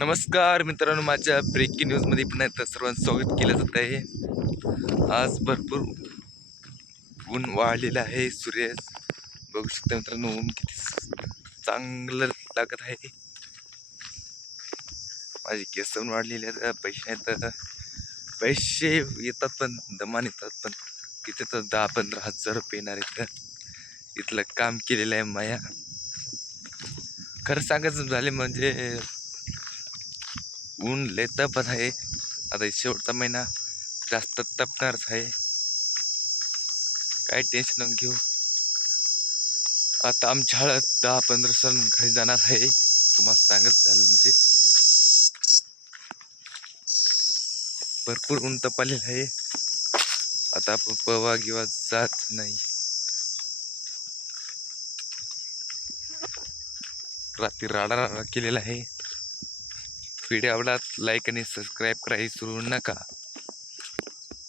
नमस्कार मित्रांनो, माझ्या ब्रेकिंग न्यूजमध्ये पुन्हा एकदा सर्वांचं स्वागत केलं जात आहे. आज भरपूर ऊन वाढलेलं आहे. सूर्य बघू शकता मित्रांनो, ऊन किती चांगलं लागत आहे. माझे केस पण वाढलेले आहेत. पैसे येतात पण दमान येतात, पण तिथे तर 10-15 हजार रुपये येणार आहेत. इथलं काम केलेलं आहे माया. खरं सांगायचं झाले म्हणजे ऊन लय तपत आहे. आता शेवटचा महिना जास्त तपणारच आहे. काय टेन्शन नको घेऊ. आता आमच्या हळद 10-15 सण घरी जाणार आहे. तुम्हाला सांगत झालं म्हणजे भरपूर ऊन तपलेलं आहे. आता आपण पवा किंवा जात नाही. रात्री राडा केलेला आहे. व्हिडिओ आवडला लाईक आणि सबस्क्राईब करायला विसरू नका.